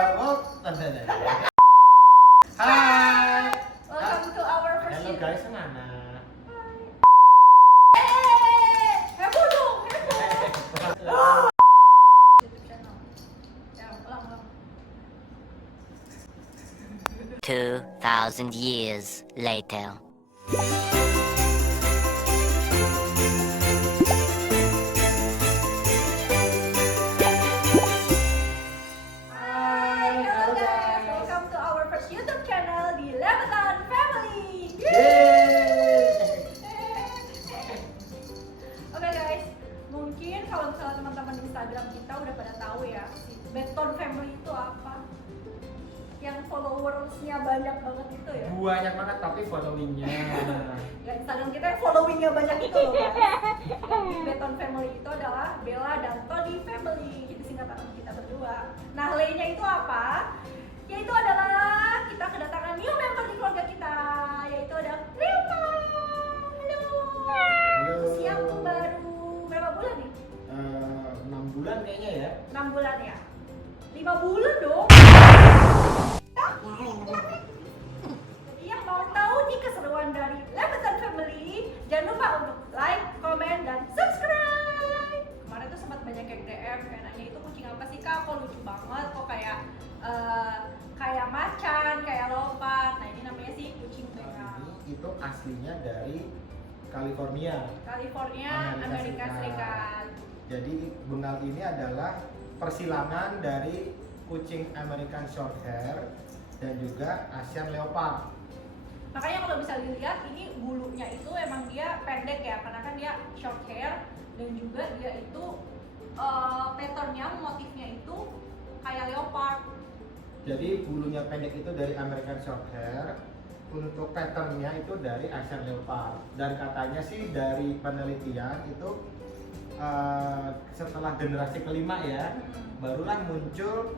Hai. Welcome to our first Halo video. guys, mana? Heboh dong, heboh. YouTube channel. Ya, ulang. 2,000 years later. Hai, halo guys. Welcome to our first YouTube channel di Lebetan Family. Oke guys, mungkin kalau misalnya teman-teman di Instagram kita udah pada tahu ya, si Beton Family itu apa? Yang followersnya banyak banget itu ya. Banyak banget tapi followingnya. Ya, Instagram kita yang followingnya banyak itu loh guys. Jadi Beton Family itu adalah Bella dan Tony Family. Itu singkatan kita berdua. Nah, L-nya itu apa? Yaitu adalah kita kedatangan new member di keluarga kita, yaitu ada Rima. Halo. Halo. Usiaku baru berapa bulan nih? 6 bulan kayaknya ya. 6 bulan ya? 5 bulan dong. Jadi yang mau tahu nih keseruan dari Lebetan Family, jangan lupa untuk like, komen, dan subscribe. Kemarin tuh sempat banyak yang DM kayak nanya, itu kucing apa sih kak? Kok lucu banget, kok kayak macan, kayak leopard. Nah ini namanya sih kucing bengal. Ini itu aslinya dari California, California, Amerika Serikat. Jadi bengal ini adalah persilangan dari kucing American Shorthair dan juga Asian Leopard. Makanya kalau bisa dilihat ini bulunya itu emang dia pendek ya, karena kan dia short hair dan juga dia itu patternnya, motifnya itu kayak leopard. Jadi bulunya pendek itu dari American Shorthair, untuk patternnya itu dari Asian Leopard. Dan katanya sih dari penelitian itu setelah generasi kelima ya, barulah muncul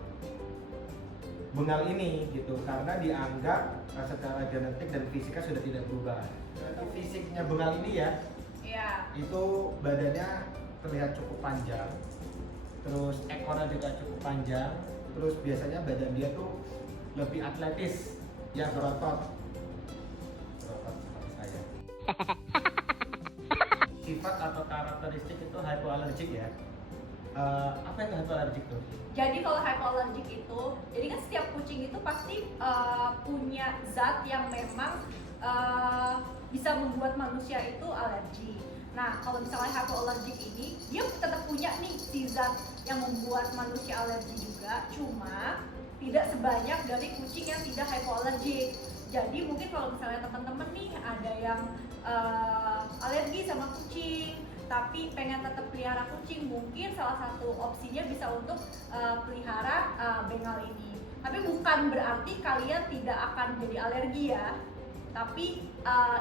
bengal ini gitu, karena dianggap secara genetik dan fisika sudah tidak berubah. Berarti fisiknya bengal ini ya, Iya. itu badannya terlihat cukup panjang, terus ekornya juga cukup panjang, terus biasanya badan dia tuh lebih atletis, ya berotot seperti saya. Sifat atau karakteristik itu hypoallergic ya. Apa itu hypoallergic tuh? Jadi kalau hypoallergic itu, jadi kan setiap kucing itu pasti punya zat yang memang bisa membuat manusia itu alergi. Nah, kalau misalnya hypoallergic ini, dia tetap punya nih si zat yang membuat manusia alergi juga, cuma tidak sebanyak dari kucing yang tidak hypoallergic. Jadi mungkin kalau misalnya teman-teman nih ada yang alergi sama kucing, tapi pengen tetap pelihara kucing, mungkin salah satu opsinya bisa untuk pelihara bengal ini. Tapi bukan berarti kalian tidak akan jadi alergi ya. Tapi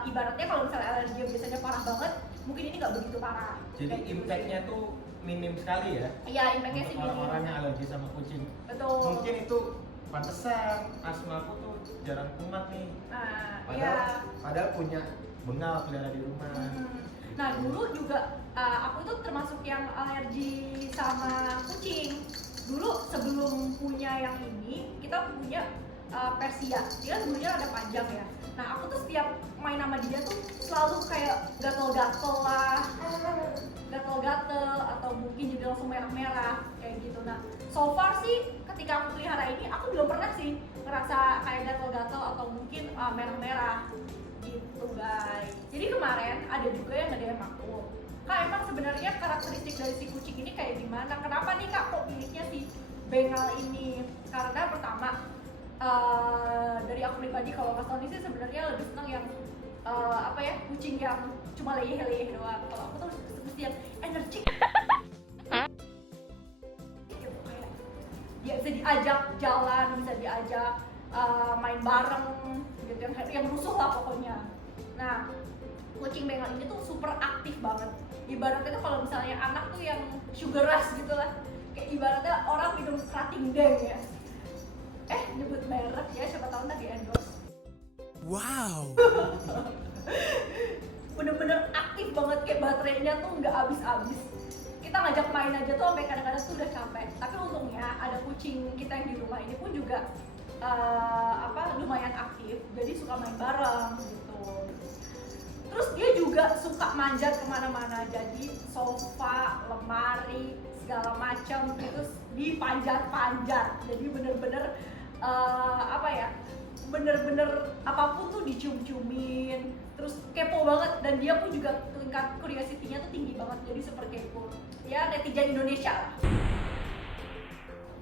ibaratnya kalau misalnya alergi yang biasanya parah banget, mungkin ini nggak begitu parah. Jadi Kayak gitu impactnya sih. tuh minim sekali ya. Iya, impactnya sih Untuk minim. orang-orang yang alergi sama kucing. Betul. Mungkin itu pantesan asmaku tuh jarang kumat nih. Nah, Padahal punya bengal pelihara di rumah. Nah, dulu juga aku tuh termasuk yang alergi sama kucing. Dulu sebelum punya yang ini, kita punya Persia. Dia kan bulunya ada panjang ya. Nah, aku tuh setiap main sama dia tuh selalu kayak gatel-gatel lah, gatel-gatel atau mungkin jadi langsung merah-merah kayak gitu. Nah, so far sih ketika aku pelihara ini, aku belum pernah sih ngerasa kayak gatel-gatel atau mungkin merah-merah gitu guys. Jadi kemarin ada juga yang nge-DM aku, kak emang sebenarnya karakteristik dari si kucing ini kayak gimana? Kenapa nih kak kok pilihnya si bengal ini? Karena pertama dari aku pribadi, kalau Mas Tony sih sebenarnya lebih senang yang kucing yang cuma leyeh-leyeh doang. Kalau aku tuh mesti yang energik. Gitu, kayak dia bisa diajak jalan, bisa diajak main bareng gitu, yang rusuh lah pokoknya. Nah, kucing bengal ini tuh super aktif banget. Ibaratnya tuh kalau misalnya anak tuh yang sugar rush gitu lah, kayak ibaratnya orang minum kerating deng ya. Nyebut merek ya, siapa tahu ntar di endorse. Wow. Bener-bener aktif banget, kayak baterainya tuh nggak habis-habis. Kita ngajak main aja tuh sampai kadang-kadang tuh udah capek. Tapi untungnya ada kucing kucing kita yang di rumah ini pun juga lumayan aktif, jadi suka main bareng gitu. Terus dia juga suka manjat kemana-mana, jadi sofa, lemari, segala macam itu dipanjat-panjat. Jadi bener-bener bener-bener apapun tuh dicium-ciumin, terus kepo banget, dan dia pun juga tingkat curiosity-nya tuh tinggi banget, jadi super kepo. Ya netizen Indonesia lah.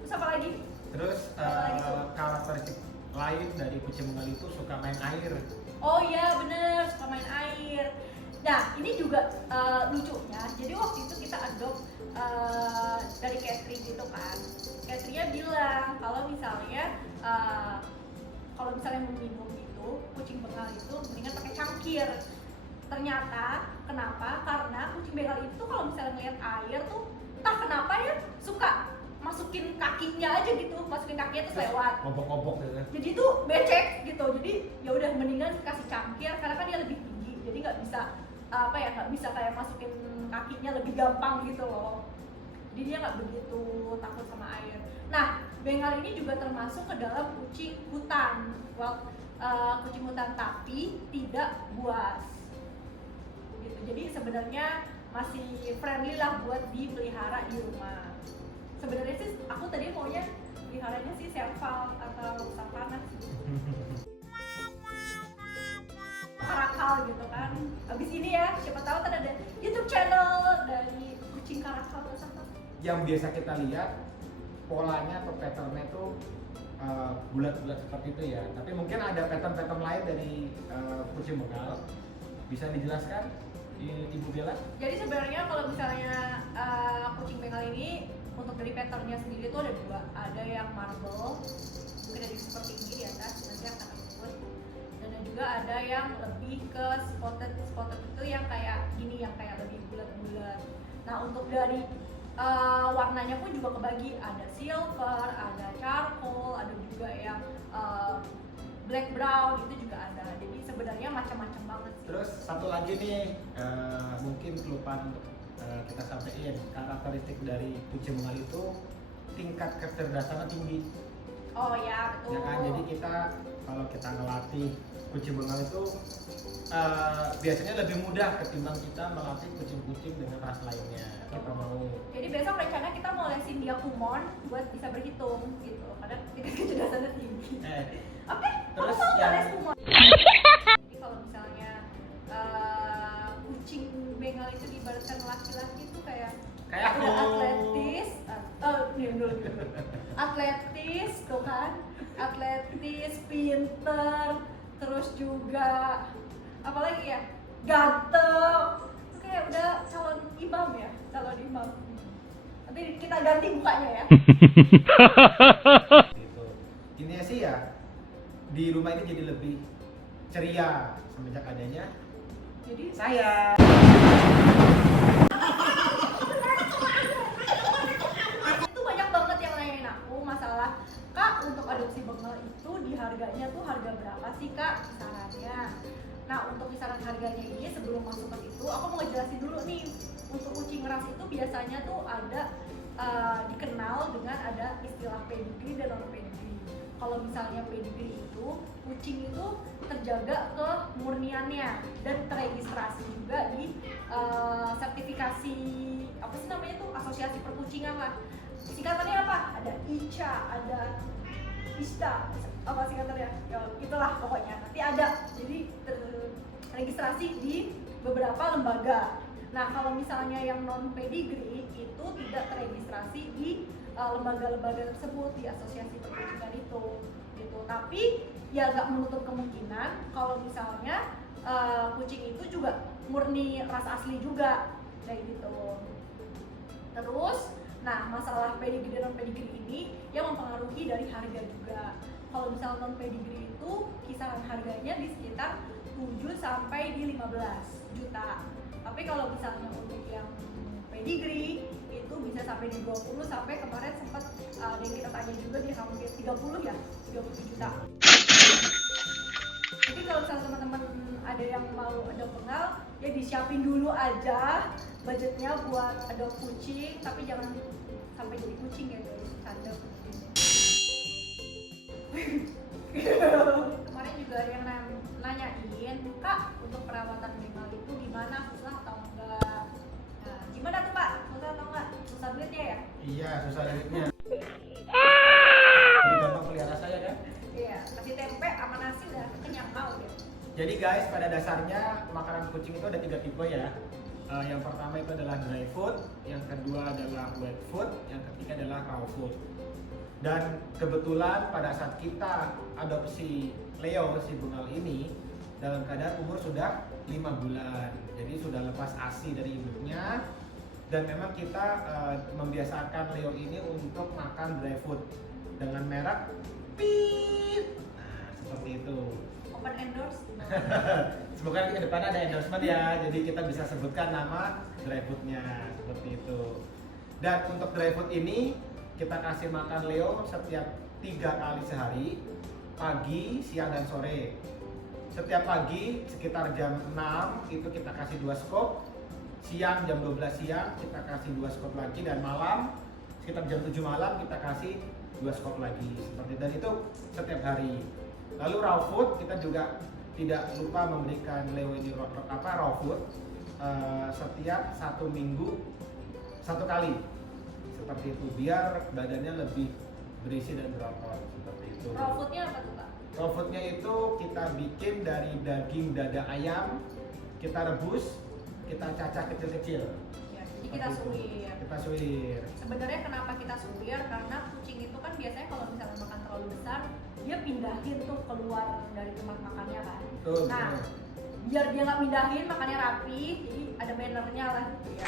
Terus apa lagi? Terus karakteristik lain dari kucing bengal itu suka main air. Oh iya bener, suka main air. Nah ini juga lucunya, jadi waktu itu kita adopt dari Catherine gitu kan. Catherine bilang kalau misalnya mau minum itu, kucing bengal itu mendingan pakai cangkir. Ternyata kenapa? Karena kucing bengal itu kalau misalnya ngeliat air tuh entah kenapa ya suka masukin kakinya aja gitu, masukin kakinya terus lewat. Ngobok-ngobok gitu. Jadi tuh becek gitu. Jadi ya udah mendingan kasih cangkir karena kan dia lebih tinggi. Jadi nggak bisa kayak masukin kakinya lebih gampang gitu loh. Jadi dia nggak begitu takut sama air. Nah, bengal ini juga termasuk ke dalam kucing hutan. Kucing hutan tapi tidak buas. Gitu. Jadi sebenarnya masih friendly lah buat dipelihara di rumah. Sebenarnya sih aku tadi maunya peliharanya sih serval atau savana sih. Karakal gitu kan. Abis ini ya, siapa tahu kan ada YouTube channel dari kucing karakal atau apa. Yang biasa kita lihat polanya atau patternnya tuh bulat-bulat seperti itu ya. Tapi mungkin ada pattern-pattern lain dari kucing bengal. Bisa dijelaskan Ibu Bella? Jadi sebenarnya kalau misalnya kucing bengal ini untuk dari patternnya sendiri tuh ada dua. Ada yang marble, mungkin dari seperti ini di atas, nanti akan lembut. Dan juga ada yang lebih ke spotted itu yang kayak gini, yang kayak lebih bulat-bulat. Nah untuk dari warnanya pun juga kebagi, ada silver, ada charcoal, ada juga yang black brown, itu juga ada. Jadi sebenarnya macam-macam banget sih. Terus satu lagi nih, mungkin kelupaan untuk kita sampaikan, karakteristik dari kucing bengal itu tingkat kecerdasannya tinggi. Oh ya betul. Ya kan, jadi kalau kita ngelatih kucing bengal itu biasanya lebih mudah ketimbang kita melatih kucing-kucing dengan ras lainnya. Kita mau. Jadi besok rencana kita mau lesin dia kumon buat bisa berhitung gitu, karena tingkat kecerdasannya tinggi. Oke, Terus kamu mau nggak yang- les kumon? Jadi kalau misalnya kucing bengal itu diibaratkan laki-laki itu kayak Kayak udah aku. atletis tuh kan, atletis, pinter, terus juga apalagi ya, ganteng. Itu kayak udah calon imam ya, calon imam. Nanti kita ganti mukanya ya. Gitu. Intinya sih ya, di rumah ini jadi lebih ceria semenjak adanya Jadi saya. itu banyak banget yang nanyain aku masalah, Kak, untuk adopsi bengal itu di harganya tuh harga berapa sih Kak kisarannya? Nah untuk kisaran harganya ini sebelum masuk ke situ aku mau ngejelasin dulu nih. Untuk kucing ras itu biasanya tuh ada dikenal dengan ada istilah pedigree dan non pedigree. Kalau misalnya pedigree itu kucing itu terjaga kemurniannya dan teregistrasi juga di sertifikasi apa sih namanya tuh, asosiasi perkucingan lah. Singkatannya apa? Ada ICA, ada ISTA, apa singkatannya? Ya itulah pokoknya. Nanti ada. Jadi terregistrasi di beberapa lembaga. Nah kalau misalnya yang non pedigree itu tidak terregistrasi di lembaga-lembaga tersebut, di asosiasi perkucingan itu gitu. Tapi ya nggak menutup kemungkinan kalau misalnya kucing itu juga murni ras asli juga kayak gitu. Terus nah masalah pedigree dan non pedigree ini yang mempengaruhi dari harga juga. Kalau misalnya non pedigree itu kisaran harganya di sekitar 7 sampai di 15 juta. Tapi kalau misalnya untuk yang pedigree itu bisa sampai di 20, sampai kemarin sempat ada yang kita tanya juga di hampir 30 ya, 30 juta. Jadi kalau misalnya teman-teman ada yang mau adopt bengal, ya disiapin dulu aja budgetnya buat adopt kucing, tapi jangan sampai jadi kucing ya guys, canda kucing. guys, pada dasarnya makanan kucing itu ada 3 tipe ya. Yang pertama itu adalah dry food, yang kedua adalah wet food, yang ketiga adalah raw food. Dan kebetulan pada saat kita adopsi Leo si bungal ini dalam keadaan umur sudah 5 bulan, jadi sudah lepas ASI dari ibunya. Dan memang kita membiasakan Leo ini untuk makan dry food dengan merek Pit. Nah, seperti itu. Open endorse. Semoga nanti ke depan ada endorsement ya, jadi kita bisa sebutkan nama dry foodnya seperti itu. Dan untuk dry food ini kita kasih makan Leo setiap 3 kali sehari, pagi, siang, dan sore. Setiap pagi sekitar jam 6 itu kita kasih 2 scoop, siang jam 12 siang kita kasih 2 scoop lagi, dan malam sekitar jam 7 malam kita kasih 2 scoop lagi seperti, dan itu setiap hari. Lalu raw food kita juga tidak lupa memberikan Leo ini raw food setiap 1 minggu 1 kali seperti itu, biar badannya lebih berisi dan berotot seperti itu. Raw foodnya apa tuh Kak? Raw foodnya itu kita bikin dari daging dada ayam, kita rebus, kita cacah kecil-kecil. Ya, jadi kita suwir. Kita suwir. Sebenarnya kenapa kita suwir? Karena kucing itu kan biasanya kalau misalnya makan terlalu besar, dia pindahin tuh keluar dari tempat makannya kan. Betul, Nah, betul. biar dia nggak pindahin, makannya rapi, jadi ada bannernya lah gitu ya.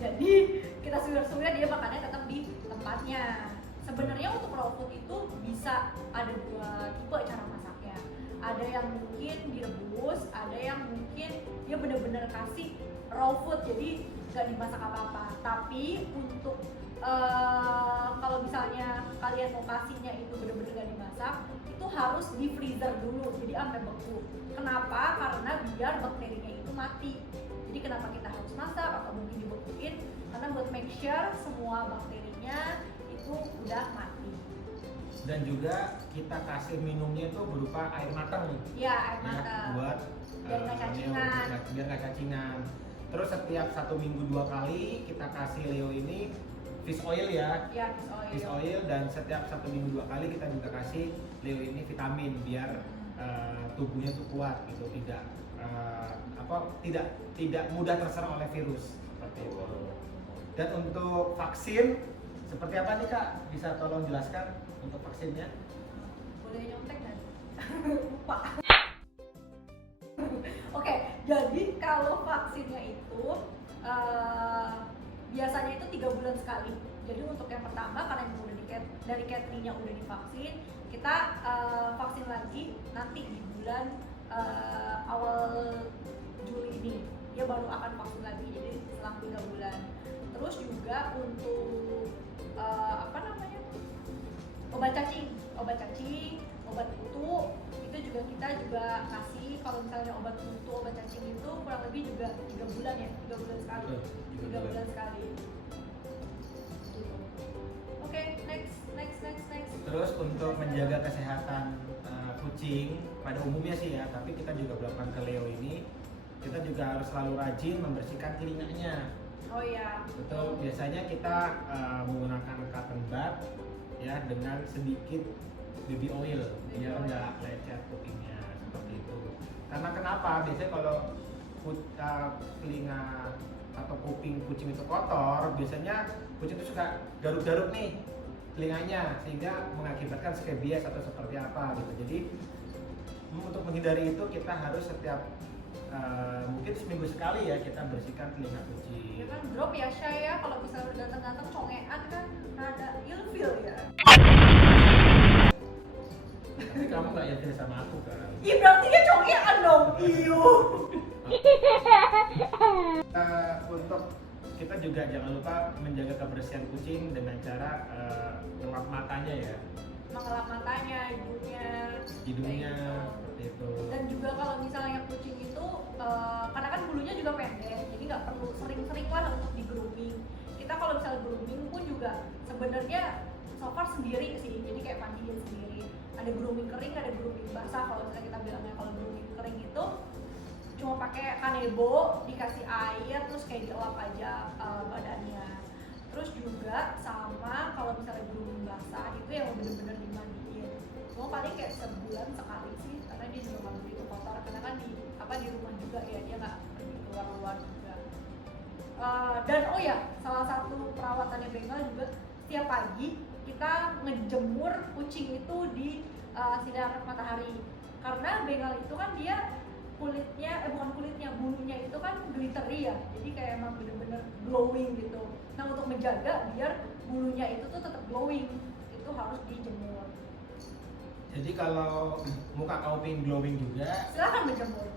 Jadi kita suwir-suwir, dia makannya tetap di tempatnya. Sebenarnya untuk raw food itu bisa ada 2 tipe cara masaknya. Ada yang mungkin direbus, ada yang mungkin dia bener-bener kasih raw food, jadi nggak dimasak apa-apa. Tapi untuk kalau misalnya kalian mau kasihnya itu bener-bener nggak dimasak, itu harus di freezer dulu, jadi sampai beku. Kenapa? Karena biar bakterinya itu mati. Jadi kenapa kita harus masak atau mungkin dibekuin? Karena buat make sure semua bakterinya itu udah mati. Dan juga kita kasih minumnya itu berupa air matang Ya, air ya, matang. buat Biar nggak cacingan. biar nggak cacingan. Terus setiap 1 minggu 2 kali kita kasih Leo ini fish oil ya, Ya, fish oil, dan setiap 1 minggu 2 kali kita juga kasih Leo ini vitamin biar tubuhnya tuh kuat gitu, tidak tidak mudah terserang oleh virus seperti itu. Dan untuk vaksin seperti apa nih Kak? Bisa tolong jelaskan untuk vaksinnya? Boleh nyontek kan? Lupa. Oke, jadi kalau vaksinnya itu biasanya itu 3 bulan sekali. Jadi untuk yang pertama karena yang udah dari Catherine-nya udah divaksin, kita vaksin lagi nanti di bulan awal Juli ini. Dia baru akan vaksin lagi, jadi selang 3 bulan. Terus juga untuk obat cacing, obat kutu itu juga kita juga kasih. Kalau misalnya obat kutu, obat cacing itu kurang lebih juga 3 bulan ya, 3 bulan sekali. 3 bulan sekali. Gitu. Oke, next. Terus untuk menjaga kesehatan kucing pada umumnya sih ya, tapi kita juga melakukan ke Leo ini, kita juga harus selalu rajin membersihkan telinganya. Oh iya. Betul, biasanya kita menggunakan cotton bud ya dengan sedikit baby oil biar nggak lecet kupingnya seperti itu. Karena kenapa? Biasanya kalau telinga atau kuping kucing itu kotor, biasanya kucing itu suka garuk-garuk nih telinganya sehingga mengakibatkan scabies atau seperti apa gitu. Jadi untuk menghindari itu kita harus setiap mungkin seminggu sekali ya kita bersihkan telinga kucing. Ya kan drop ya Shay ya, kalau misalnya datang-datang congean kan rada ilfil ya. Tapi kamu nggak yakin sama aku kan? Iya berarti dia congean dong. Iyo. Untuk kita juga jangan lupa menjaga kebersihan kucing dengan cara ngelap matanya ya, Mengelap matanya, hidungnya kayak gitu. seperti itu. Dan juga kalau misalnya kucing itu karena kan bulunya juga pendek, jadi nggak perlu sering-sering lah untuk di grooming. Kita kalau misalnya grooming pun juga sebenarnya so far sendiri sih, jadi kayak mandiin sendiri. Ada grooming kering, ada grooming basah. Kalau misalnya kita bilangnya kalau grooming kering itu cuma pakai kanebo, dikasih air, terus kayak dielap aja badannya. Terus juga sama kalau misalnya grooming basah itu yang bener-bener dimandiin. cuma paling kayak sebulan sekali sih, karena dia juga nggak begitu kotor, karena kan di rumah juga ya, dia nggak pergi keluar juga. Dan oh ya, salah satu perawatannya Bengal juga setiap pagi kita ngejemur kucing itu di sinar matahari, karena Bengal itu kan dia bukan kulitnya, bulunya itu kan glittery ya, jadi kayak emang bener-bener glowing gitu. Nah untuk menjaga biar bulunya itu tuh tetap glowing, itu harus dijemur. Jadi kalau muka kamu pengen glowing juga, Silahkan menjemur.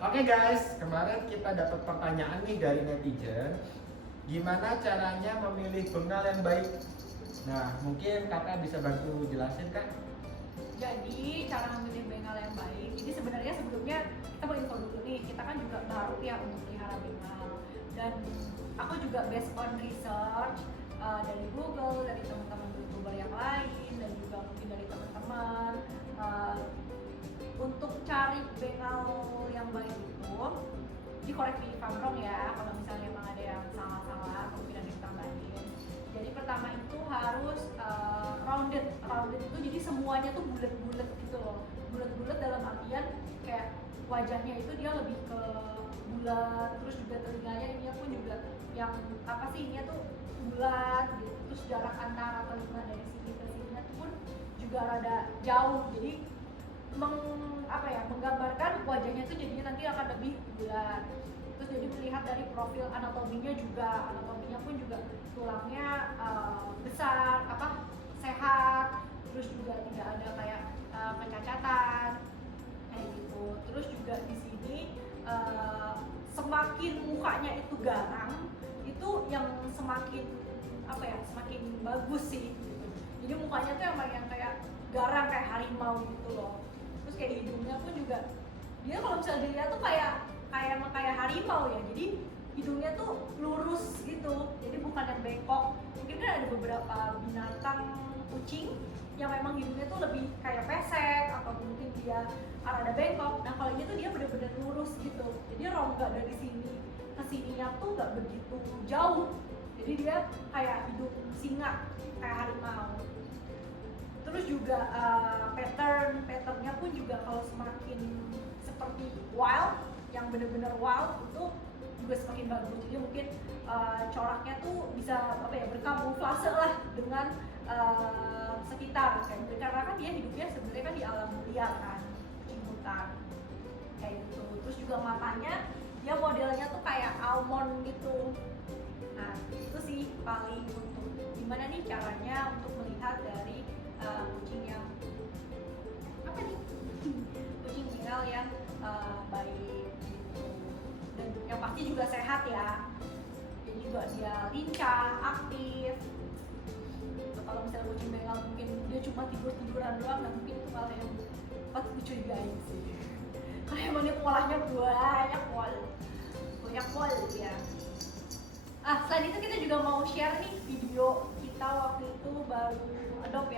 Oke guys, kemarin kita dapat pertanyaan nih dari netizen. Gimana caranya memilih bengal yang baik? Nah, mungkin kakak bisa bantu jelasin kak? Jadi cara memilih bengal yang baik, jadi sebenarnya sebelumnya kita mau info dulu nih, kita kan juga baru ya untuk pelihara bengal. Dan aku juga based on research dari Google, dari teman-teman YouTuber yang lain, dan juga mungkin dari teman-teman untuk cari bengal yang baik itu, dikoreksi if I'm wrong ya, kalau misalnya emang ada yang salah-salah atau mungkin ada yang tambahin. Jadi pertama itu harus rounded itu, jadi semuanya tuh bulat-bulat gitu loh. Bulat-bulat dalam artian kayak wajahnya itu dia lebih ke bulat, terus juga telinganya ini pun juga yang apa sih, ini tuh bulat gitu. Terus jarak antara telinga dari sini ke sini pun juga rada jauh, jadi menggambarkan wajahnya itu jadinya nanti akan lebih bulat. Terus jadi melihat dari profil anatominya pun juga tulangnya besar, sehat, terus juga tidak ada kayak kecacatan kayak gitu. Terus juga di sini semakin mukanya itu garang, itu yang semakin bagus sih gitu. Jadi mukanya tuh emang yang kayak garang kayak harimau gitu loh. Terus kayak hidungnya pun juga, dia kalau misalnya dilihat tuh kayak harimau ya, jadi hidungnya tuh lurus gitu, jadi bukan yang bengkok. Mungkin kan ada beberapa binatang kucing yang memang hidungnya tuh lebih kayak pesek atau mungkin dia rada bengkok. Nah kalau ini tuh dia bener-bener lurus gitu, jadi rongga dari sini ke sininya tuh nggak begitu jauh, jadi dia kayak hidung singa, kayak harimau. Terus juga patternnya pun juga kalau semakin seperti wild, yang bener-bener wild itu juga semakin bagus. Jadi mungkin coraknya tuh bisa berkamuflase lah dengan sekitar kayak gitu. Karena kan dia hidupnya sebenarnya kan di alam liar kan, kucing hutan kayak gitu. Terus juga matanya dia modelnya tuh kayak almond gitu. Nah itu sih paling untuk gimana nih caranya untuk melihat dari kucing yang kucing bengal yang baik gitu. Dan yang pasti juga sehat ya, jadi juga dia lincah, aktif gitu. Kalau misalnya kucing bengal mungkin dia cuma tiduran doang, nah mungkin itu malah yang patut dicurigai sih. Karena emang dia polanya banyak pol ya. Selain itu kita juga mau share nih video kita waktu itu baru adopt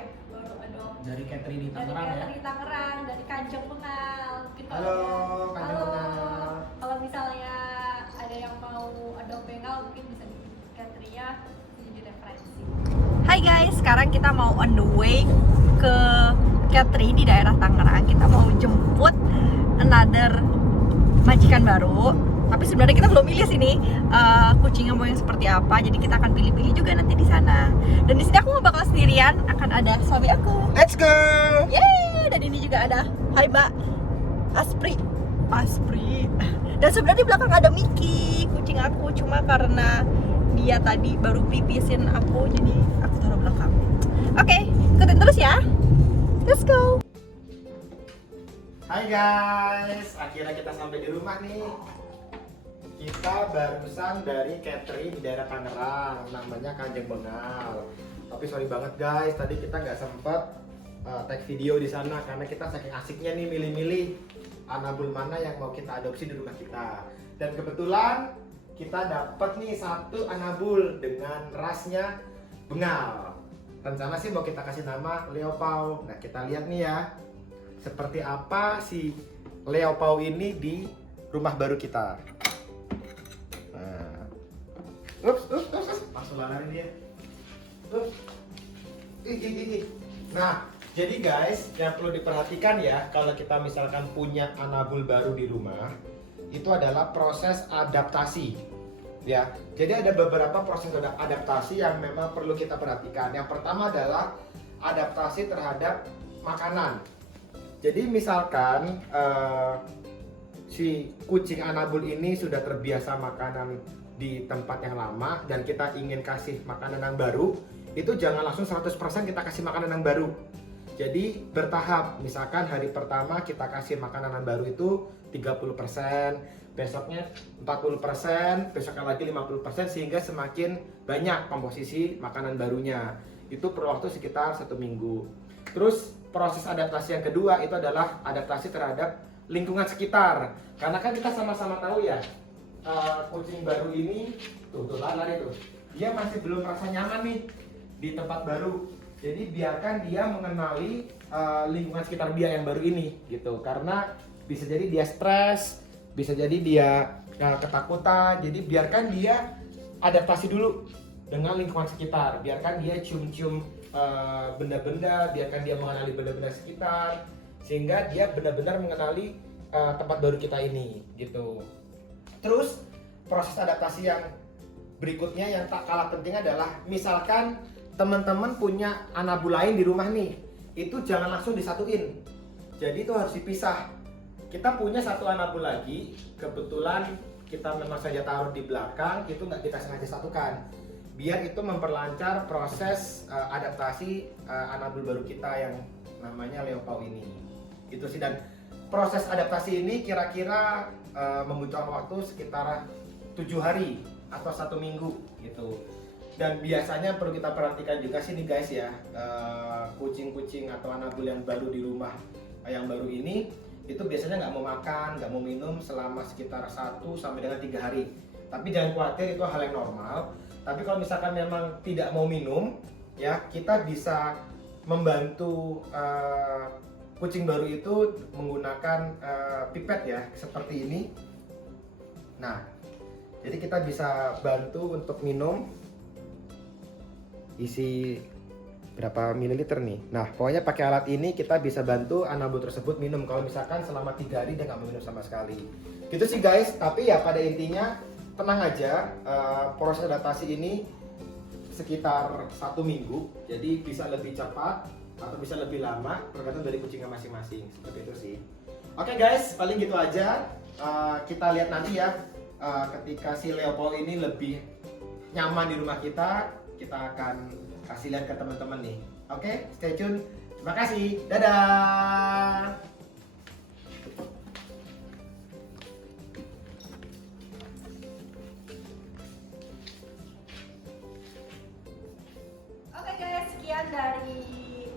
Dari Catherine di Tangerang ya? Dari Tangerang, dari Kanjeng Bengal. Mungkin Halo Kanjeng Bengal. Kalau misalnya ada yang mau adopt bengal mungkin bisa di Catherine-nya jadi referensi. Hai guys, sekarang kita mau on the way ke Catherine di daerah Tangerang. Kita mau jemput another majikan baru. Tapi sebenarnya kita belum pilih sini kucingnya mau yang seperti apa. Jadi kita akan pilih-pilih juga nanti di sana. Dan di sini aku nggak bakal sendirian, akan ada suami aku. Let's go. Yeay, dan ini juga ada Hai Mbak Aspri. Dan sebenarnya di belakang ada Miki, kucing aku. Cuma karena dia tadi baru pipisin aku, jadi aku taruh belakang. Oke, ikutin terus ya. Let's go. Hai guys, akhirnya kita sampai di rumah nih. Kita barusan dari Catherine di daerah Tangerang, namanya Kanjeng Bengal. Tapi sorry banget guys, tadi kita nggak sempet tag video di sana karena kita saking asiknya nih milih-milih anabul mana yang mau kita adopsi di rumah kita. Dan kebetulan kita dapat nih satu anabul dengan rasnya Bengal. Rencana sih mau kita kasih nama Leopau. Nah kita lihat nih ya, seperti apa si Leopau ini di rumah baru kita. Nah, ups, langsung lari dia. Nah, Jadi guys, yang perlu diperhatikan ya kalau kita misalkan punya anabul baru di rumah, itu adalah proses adaptasi. Ya, jadi ada beberapa proses adaptasi yang memang perlu kita perhatikan. Yang pertama adalah adaptasi terhadap makanan. Jadi misalkan si kucing anabul ini sudah terbiasa makanan di tempat yang lama dan kita ingin kasih makanan yang baru, itu jangan langsung 100% kita kasih makanan yang baru. Jadi bertahap, misalkan hari pertama kita kasih makanan yang baru itu 30%, besoknya 40%, besoknya lagi 50%, sehingga semakin banyak komposisi makanan barunya. Itu perlu waktu sekitar 1 minggu. Terus proses adaptasi yang kedua itu adalah adaptasi terhadap lingkungan sekitar. Karena kan kita sama-sama tahu ya, kucing baru ini tuh lari tuh, dia masih belum merasa nyaman nih di tempat baru. Jadi biarkan dia mengenali lingkungan sekitar dia yang baru ini gitu. Karena bisa jadi dia stres, bisa jadi dia ketakutan. Jadi biarkan dia adaptasi dulu dengan lingkungan sekitar. Biarkan dia cium-cium benda-benda, biarkan dia mengenali benda-benda sekitar, sehingga dia benar-benar mengenali tempat baru kita ini gitu. Terus proses adaptasi yang berikutnya yang tak kalah penting adalah misalkan teman-teman punya anabul lain di rumah nih, itu jangan langsung disatuin. Jadi itu harus dipisah. Kita punya satu anabul lagi, kebetulan kita memang saja taruh di belakang, itu nggak kita sengaja satukan. Biar itu memperlancar proses adaptasi anabul baru kita yang namanya Leopau ini. Itu sih, dan proses adaptasi ini kira-kira membutuhkan waktu sekitar 7 hari atau 1 minggu gitu. Dan biasanya perlu kita perhatikan juga sih nih guys ya, kucing-kucing atau anabul yang baru di rumah yang baru ini itu biasanya nggak mau makan, nggak mau minum selama sekitar 1 sampai dengan 3 hari. Tapi jangan khawatir, itu hal yang normal. Tapi kalau misalkan memang tidak mau minum, ya kita bisa membantu kucing baru itu menggunakan pipet ya, seperti ini. Nah, jadi kita bisa bantu untuk minum. Isi berapa mililiter nih. Nah, pokoknya pakai alat ini kita bisa bantu anabul tersebut minum. Kalau misalkan selama 3 hari dia nggak mau minum sama sekali. Gitu sih guys. Tapi ya pada intinya tenang aja. Proses adaptasi ini sekitar 1 minggu. Jadi bisa lebih cepat atau bisa lebih lama tergantung dari kucingnya masing-masing. Seperti itu sih. Oke guys, paling gitu aja. Kita lihat nanti ya. Ketika si Leopau ini lebih nyaman di rumah kita akan kasih lihat ke teman-teman nih. Oke, stay tune. Terima kasih. Dadah. Oke guys, sekian dari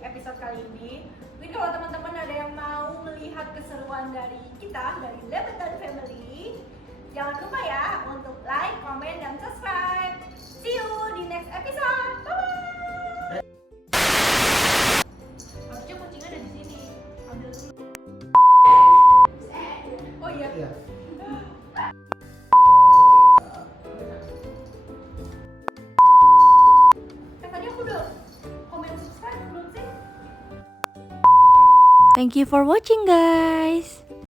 episode kali ini. Mungkin kalau teman-teman ada yang mau melihat keseruan dari kita, dari Lebetan Family, jangan lupa ya untuk like, comment, dan subscribe. See you di next episode. Bye-bye. Harusnya kucingnya ada di sini. Ambil dulu. Oh iya. Iya. Tadi aku udah komen subscribe belum sih? Thank you for watching, guys.